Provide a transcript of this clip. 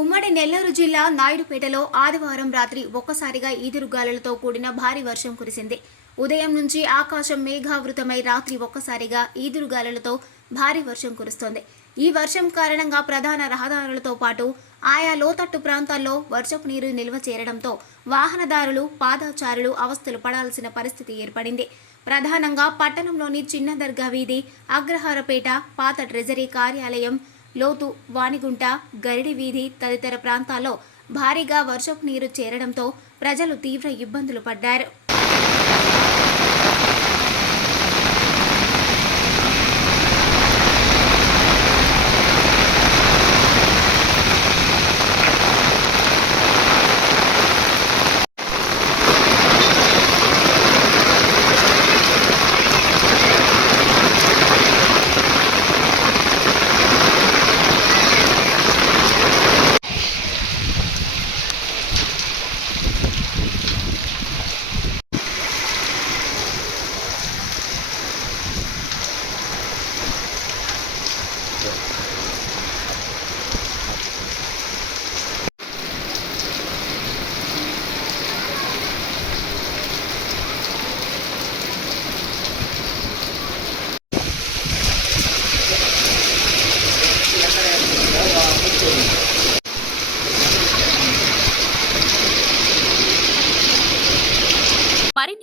ఉమ్మడి నెల్లూరు జిల్లా నాయుడుపేటలో ఆదివారం రాత్రి ఒక్కసారిగా ఈదురుగాలులతో కూడిన భారీ వర్షం కురిసింది. ఉదయం నుంచి ఆకాశం మేఘావృతమై రాత్రి ఒక్కసారిగా ఈదురుగాలులతో భారీ వర్షం కురుస్తోంది. ఈ వర్షం కారణంగా ప్రధాన రహదారులతో పాటు ఆయా లోతట్టు ప్రాంతాల్లో వర్షపు నీరు నిల్వ చేరడంతో వాహనదారులు పాదాచారులు అవస్థలు పడాల్సిన పరిస్థితి ఏర్పడింది. ప్రధానంగా పట్టణంలోని చిన్న దర్గా వీధి అగ్రహారపేట పాత ట్రెజరీ కార్యాలయం లోతు వాణిగుంట గరిడి వీధి తదితర ప్రాంతాల్లో భారీగా వర్షపు నీరు చేరడంతో ప్రజలు తీవ్ర ఇబ్బందులు పడ్డారు.